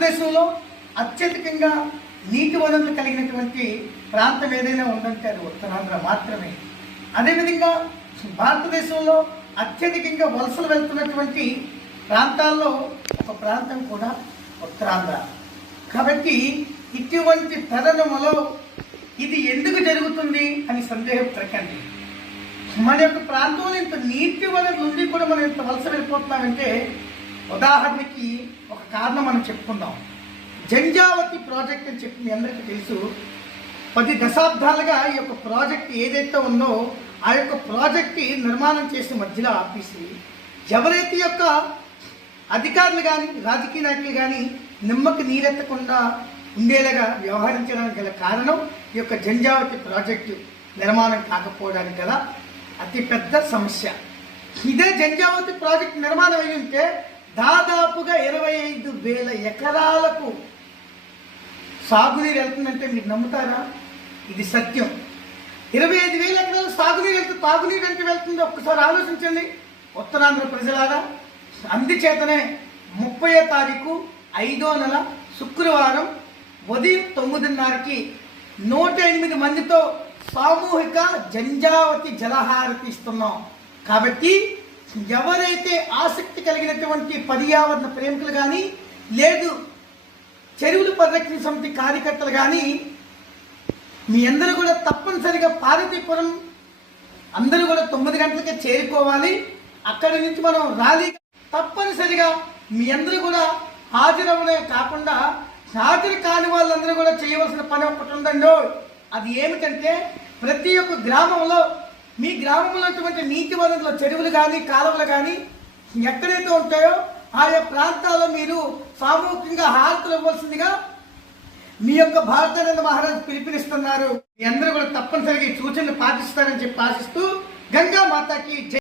భారతదేశంలో అత్యధికంగా నీటి వనరులు కలిగినటువంటి ప్రాంతం ఏదైనా ఉందంటే అది ఉత్తరాంధ్ర మాత్రమే. అదేవిధంగా భారతదేశంలో అత్యధికంగా వలసలు వెళ్తున్నటువంటి ప్రాంతాల్లో ఒక ప్రాంతం కూడా ఉత్తరాంధ్ర. కాబట్టి ఇటువంటి తరుణంలో ఇది ఎందుకు జరుగుతుంది అని సందేహపడకండి. మన యొక్క ప్రాంతంలో ఇంత నీటి వనరులు ఉండి కూడా మనం ఇంత వలస వెళ్ళిపోతున్నామంటే ఉదాహరణకి ఒక కారణం మనం చెప్పుకుందాం. జంజావతి ప్రాజెక్ట్ అని చెప్పి మీ అందరికీ తెలుసు. 10 దశాబ్దాలుగా ఈ యొక్క ప్రాజెక్ట్ ఏదైతే ఉందో ఆ యొక్క ప్రాజెక్ట్ నిర్మాణం చేసే మధ్యలో ఆపేసి ఎవరైతే యొక్క అధికారులు కానీ రాజకీయ నాయకులు కానీ నిమ్మకి నీరెత్తకుండా ఉండేలాగా వ్యవహరించడానికి గల కారణం ఈ యొక్క జంజావతి ప్రాజెక్టు నిర్మాణం కాకపోవడానికి గల అతిపెద్ద సమస్య. ఇదే జంజావతి ప్రాజెక్టు నిర్మాణం అయి ఉంటే దాదాపుగా 25,000 ఎకరాలకు సాగునీరు వెళ్తుందంటే మీరు నమ్ముతారా? ఇది సత్యం. 25,000 ఎకరాలు సాగునీరు వెళ్తే తాగునీరు ఎంత వెళ్తుందో ఒక్కసారి ఆలోచించండి ఉత్తరాంధ్ర ప్రజలారా. అందుచేతనే 30వ తారీఖు 5వ నెల శుక్రవారం ఉదయం 9:30కి 108 మందితో సామూహిక జంజావతి జలహారతి ఇస్తున్నాం. కాబట్టి ఎవరైతే ఆసక్తి కలిగినటువంటి పర్యావరణ ప్రేమికులు కానీ లేదు చెరువుల పరిరక్షణ సమితి కార్యకర్తలు కానీ మీ అందరూ కూడా తప్పనిసరిగా పార్వతీపురం అందరూ కూడా 9 గంటలకే చేరుకోవాలి. అక్కడి నుంచి మనం ర్యాలీ తప్పనిసరిగా మీ అందరూ కూడా హాజరవడే కాకుండా హాజరు కాని వాళ్ళందరూ కూడా చేయవలసిన పని ఒకటి ఉందండి. అది ఏమిటంటే ప్రతి ఒక్క గ్రామంలో మీ గ్రామంలో ఉన్నటువంటి నీటి వనరులు చెరువులు కానీ కాలువలు కానీ ఎక్కడైతే ఉంటాయో ఆయా ప్రాంతాల్లో మీరు సామూహికంగా హారతులు ఇవ్వాల్సిందిగా మీ యొక్క భారతానంద మహారాజ్ పిలుపునిస్తున్నారు. మీ అందరూ కూడా తప్పనిసరిగా ఈ సూచనలు పాటిస్తారని చెప్పి ఆశిస్తూ గంగా మాతాకి